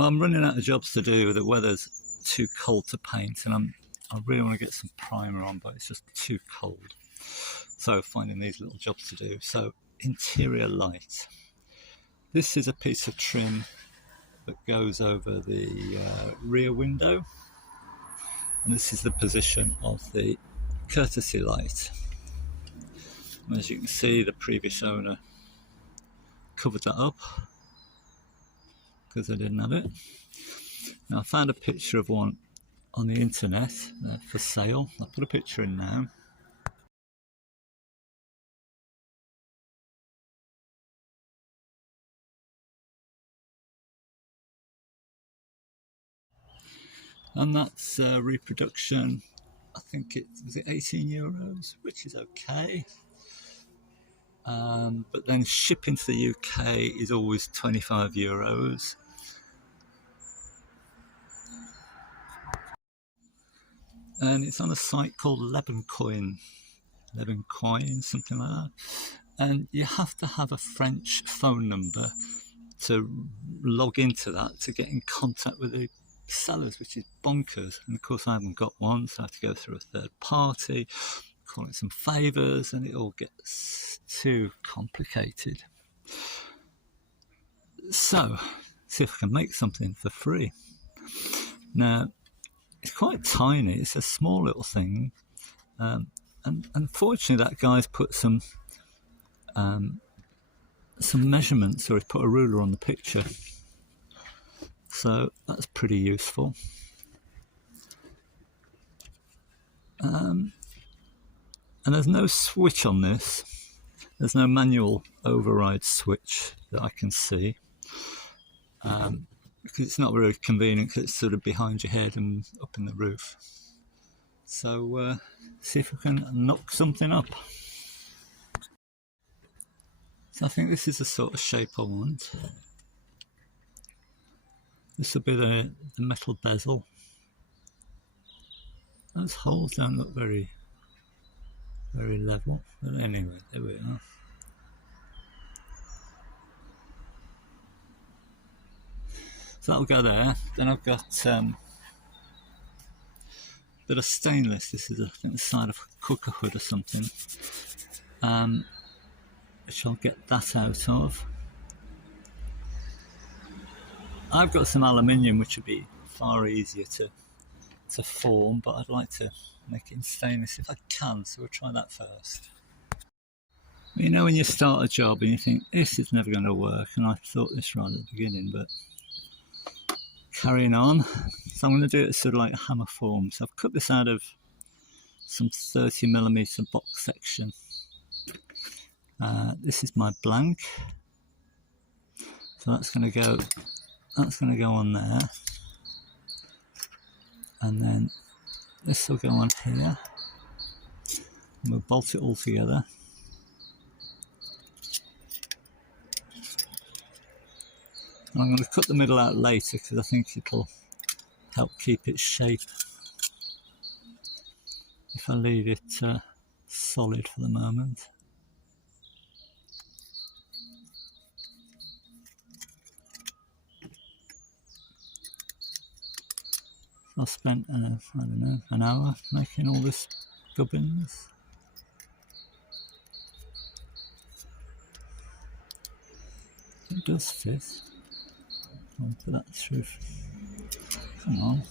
Well, I'm running out of jobs to do. The weather's too cold to paint, and I really want to get some primer on, but it's just too cold. So finding these little jobs to do. So interior light. This is a piece of trim that goes over the rear window, and this is the position of the courtesy light. And as you can see, the previous owner covered that up because I didn't have it. Now I found a picture of one on the internet for sale. I'll put a picture in now. And that's reproduction. I think it was 18 euros, which is okay. But then shipping to the UK is always 25 euros. And it's on a site called Lebencoin, something like that. And you have to have a French phone number to log into that to get in contact with the sellers, which is bonkers. And of course I haven't got one, so I have to go through a third party, call it some favours, and it all gets too complicated. So, see if I can make something for free. Now, it's quite tiny, it's a small little thing, and unfortunately that guy's put some measurements, or he's put a ruler on the picture, so that's pretty useful. And there's no switch on this, there's no manual override switch that I can see, because it's not very convenient, because it's sort of behind your head and up in the roof. So see if we can knock something up. So I think this is the sort of shape I want. This will be the metal bezel. Those holes don't look very level, but anyway, there we are. So that'll go there. Then I've got a bit of stainless. This is, I think, the side of a cooker hood or something, which I'll get that out of. I've got some aluminium, which would be far easier to form, but I'd like to make it in stainless if I can, so we'll try that first. You know, when you start a job and you think this is never going to work, and I thought this right at the beginning, but carrying on. So I'm going to do it sort of like a hammer form. So I've cut this out of some 30mm box section. This is my blank, so that's going to go on there, and then this will go on here, and we'll bolt it all together. And I'm going to cut the middle out later because I think it'll help keep its shape if I leave it solid for the moment. I spent, I don't know, an hour making all this gubbins. It does fit. I'll put that through. Come on.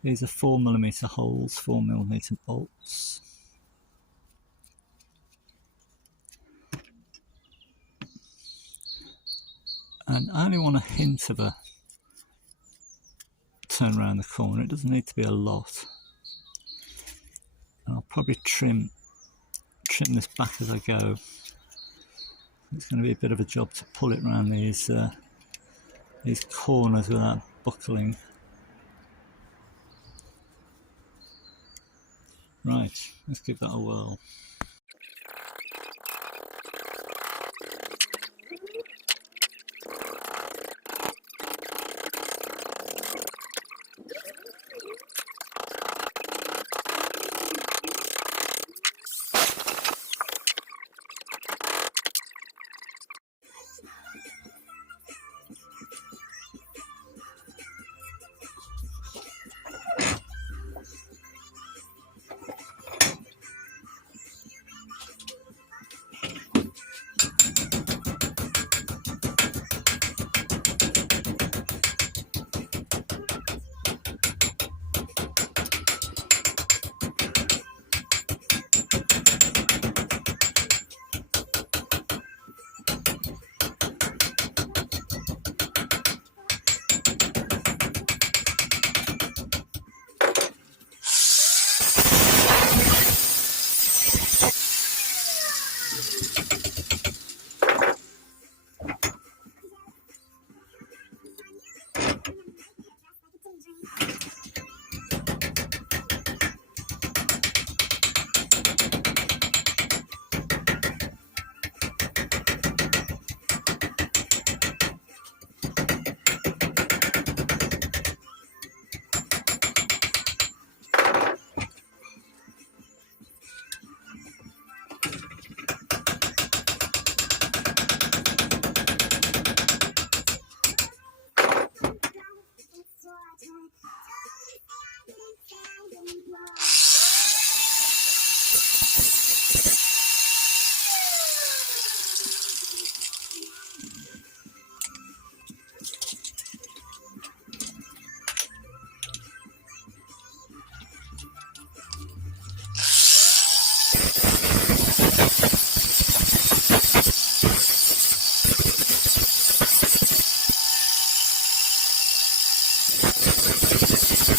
These are 4mm holes, 4mm bolts. And I only want a hint of a turn around the corner. It doesn't need to be a lot. And I'll probably trim this back as I go. It's going to be a bit of a job to pull it around these corners without buckling. Right, let's give that a whirl.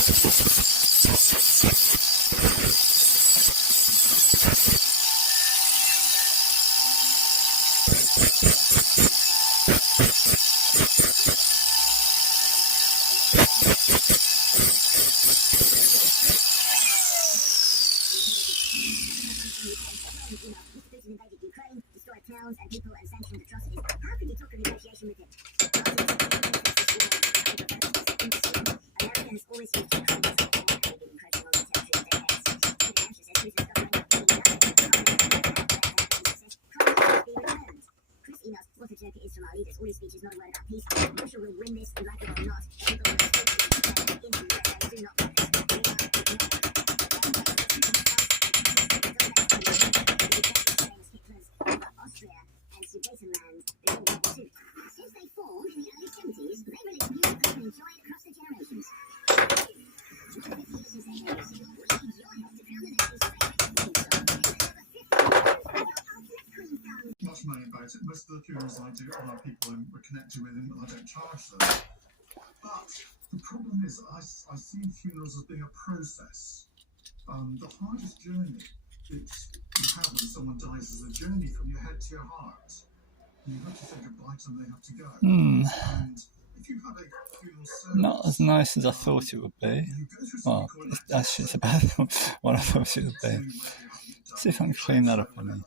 Invaded Ukraine, destroyed towns and people, and sanctioned atrocities. How can you talk of negotiation with him? America has always used Ukraine as a war and been encroaching on the territory of their heads. Hampshire says Putin's government has been be returned. Chris emails, what a joke it is from our leaders. All these speeches, not a word about peace. Russia will win this, and like it or not, the people will still in the USA do not want this. Austria and Sudetenland before World War II. Since they formed in the early 70s, they released music they can enjoy across the generations. 50 years since they released it, we need your help to crown the nation's favourite Queen song. Much money about it. Most of the funerals I do are people we're connected with, and I don't charge them. But the problem is, I see funerals as being a process. The hardest journey that you have when someone dies is a journey from your head to your heart. And you have to say goodbye to them, they have to go. And if you have a funeral service, Not as nice as I thought it would be. Well, actually, it's about what I thought it would be. See if I can clean that up a minute.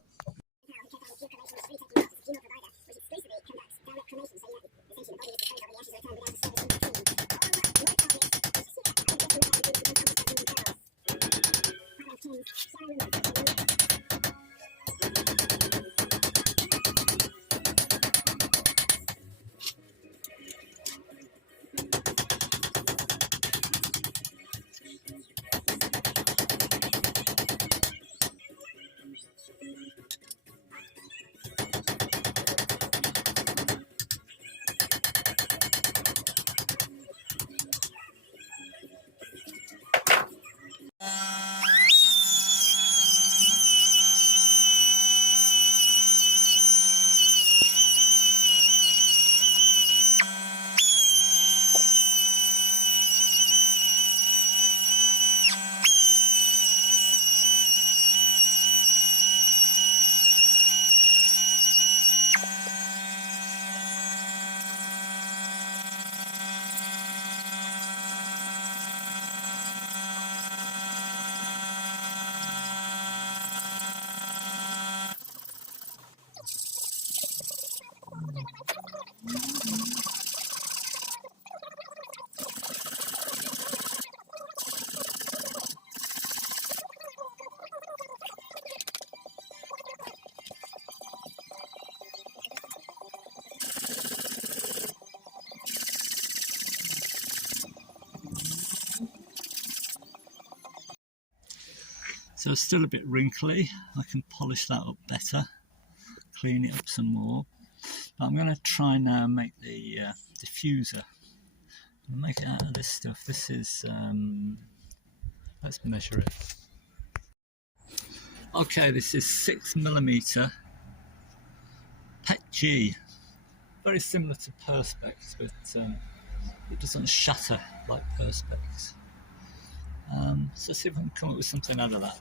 So it's still a bit wrinkly. I can polish that up better, clean it up some more. But I'm going to try now and make the diffuser. I'll make it out of this stuff. This is, let's measure it. Okay, this is 6mm PET G. Very similar to Perspex, but it doesn't shatter like Perspex. So see if I can come up with something out of that.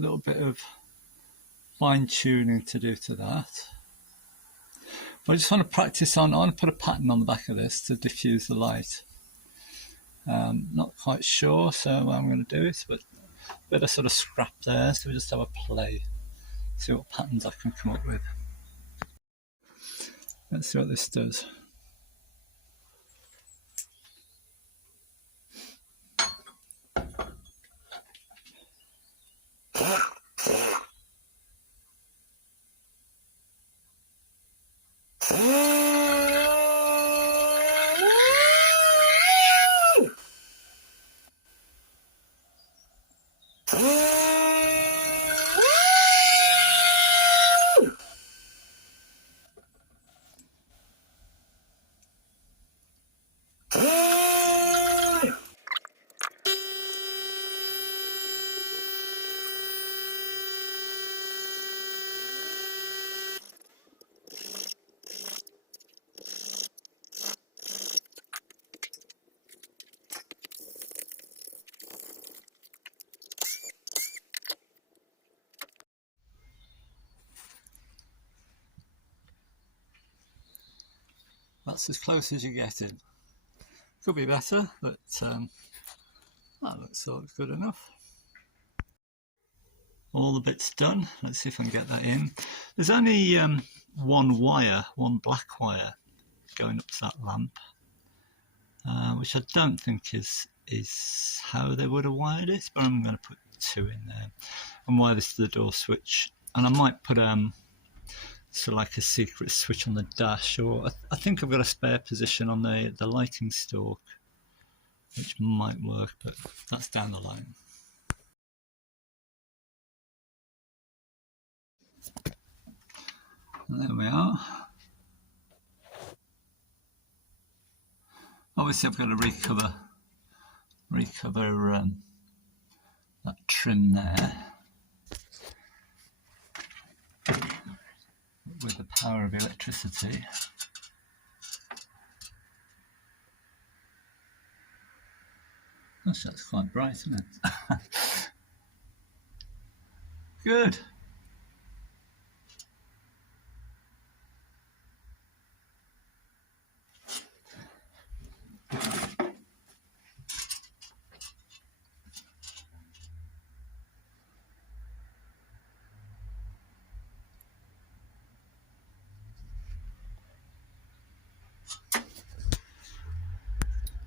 a little bit of fine tuning to do to that. But I just want to practice on. I want to put a pattern on the back of this to diffuse the light. Not quite sure, so I'm going to do it, but a bit of sort of scrap there, so we just have a play, see what patterns I can come up with. Let's see what this does. That's as close as you get in. Could be better, but that looks sort of good enough. All the bits done. Let's see if I can get that in. There's only one wire, one black wire going up to that lamp, which I don't think is how they would have wired it, but I'm going to put two in there and wire this to the door switch. And I might put sort of like a secret switch on the dash, or I think I've got a spare position on the lighting stalk, which might work, but that's down the line. There we are. Obviously I've got to recover that trim there with the power of electricity. Gosh, that's quite bright, isn't it? Good.